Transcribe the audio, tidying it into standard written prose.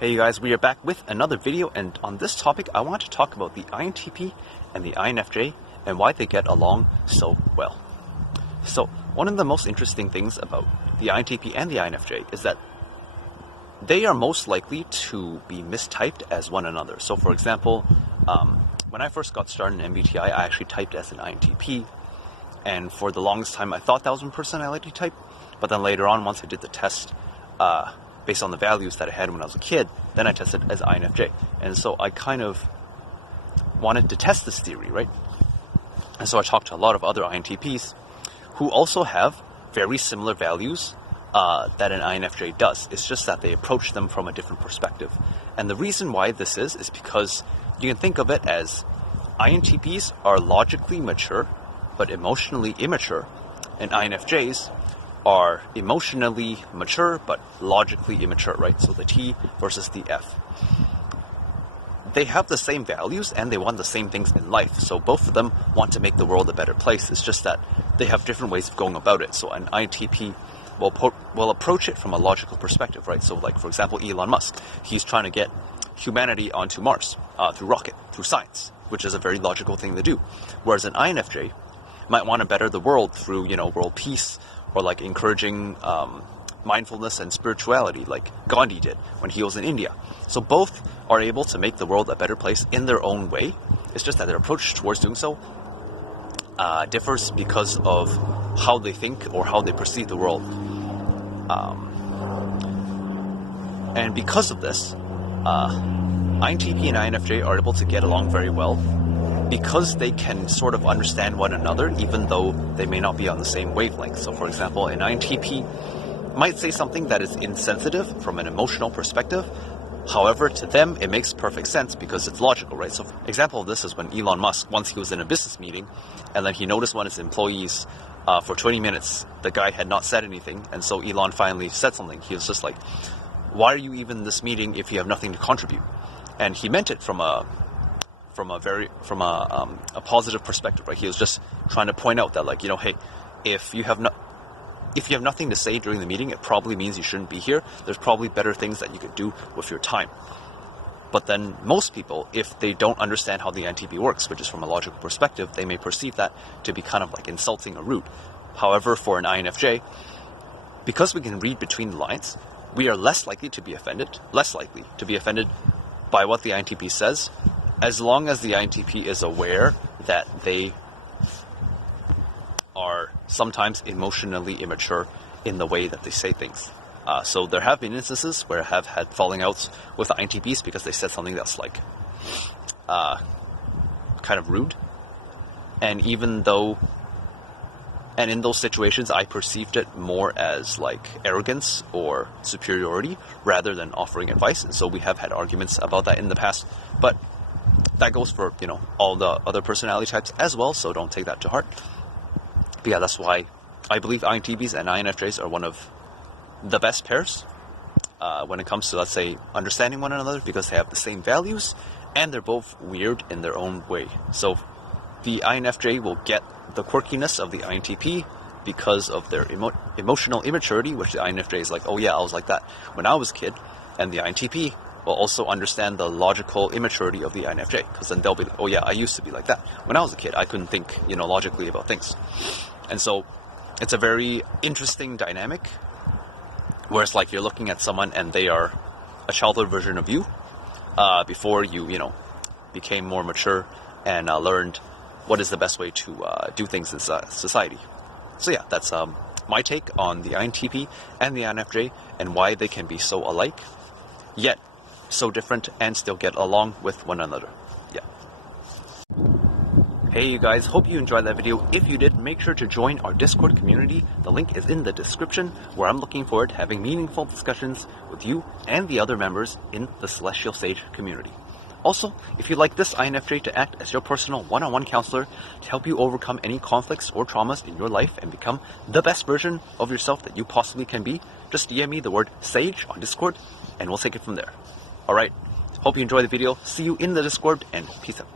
Hey you guys, we are back with another video, and on this topic I want to talk about the INTP and the INFJ and why they get along so well. So one of the most interesting things about the INTP and the INFJ is that they are most likely to be mistyped as one another. So for example, when I first got started in MBTI, I actually typed as an INTP, and for the longest time I thought that was my personality type, but then later on, once I did the test, based on the values that I had when I was a kid, then I tested as INFJ. And so I kind of wanted to test this theory, right? And so I talked to a lot of other INTPs who also have very similar values that an INFJ does. It's just that they approach them from a different perspective. And the reason why this is because you can think of it as INTPs are logically mature but emotionally immature, and INFJs are emotionally mature but logically immature, right? So the T versus the F. They have the same values and they want the same things in life. So both of them want to make the world a better place. It's just that they have different ways of going about it. So an INTP will approach it from a logical perspective, right? So like, for example, Elon Musk, he's trying to get humanity onto Mars through rocket, through science, which is a very logical thing to do. Whereas an INFJ might want to better the world through, world peace, or like encouraging mindfulness and spirituality like Gandhi did when he was in India. So both are able to make the world a better place in their own way. It's just that their approach towards doing so differs because of how they think or how they perceive the world. And because of this, INTP and INFJ are able to get along very well, because they can sort of understand one another even though they may not be on the same wavelength. So for example, an INTP might say something that is insensitive from an emotional perspective. However, to them it makes perfect sense because it's logical, right? So example of this is when Elon Musk, once he was in a business meeting, and then he noticed one of his employees for 20 minutes, the guy had not said anything, and so Elon finally said something. He was just like, why are you even in this meeting if you have nothing to contribute? And he meant it from a positive perspective, right? He was just trying to point out that, like, hey, if you have nothing to say during the meeting, it probably means you shouldn't be here. There's probably better things that you could do with your time. But then most people, if they don't understand how the INTP works, which is from a logical perspective, they may perceive that to be kind of like insulting or rude. However, for an INFJ, because we can read between the lines, we are less likely to be offended by what the INTP says, as long as the INTP is aware that they are sometimes emotionally immature in the way that they say things. So there have been instances where I have had falling outs with INTPs because they said something that's like kind of rude. And in those situations, I perceived it more as like arrogance or superiority rather than offering advice. And so we have had arguments about that in the past. But that goes for, all the other personality types as well, so don't take that to heart. But yeah, that's why I believe INTPs and INFJs are one of the best pairs when it comes to, let's say, understanding one another, because they have the same values and they're both weird in their own way. So the INFJ will get the quirkiness of the INTP because of their emotional immaturity, which the INFJ is like, oh yeah, I was like that when I was a kid, and the INTP will also understand the logical immaturity of the INFJ, because then they'll be like, oh yeah, I used to be like that. When I was a kid, I couldn't think, logically about things. And so it's a very interesting dynamic, where it's like you're looking at someone and they are a childhood version of you before you, became more mature and learned what is the best way to do things in society. So yeah, that's my take on the INTP and the INFJ and why they can be so alike, yet so different, and still get along with one another. Yeah. Hey you guys, hope you enjoyed that video. If you did, make sure to join our Discord community. The link is in the description, where I'm looking forward to having meaningful discussions with you and the other members in the Celestial Sage community. Also, if you'd like this INFJ to act as your personal one-on-one counselor to help you overcome any conflicts or traumas in your life and become the best version of yourself that you possibly can be, just DM me the word SAGE on Discord and we'll take it from there. Alright, hope you enjoyed the video. See you in the Discord, and peace out.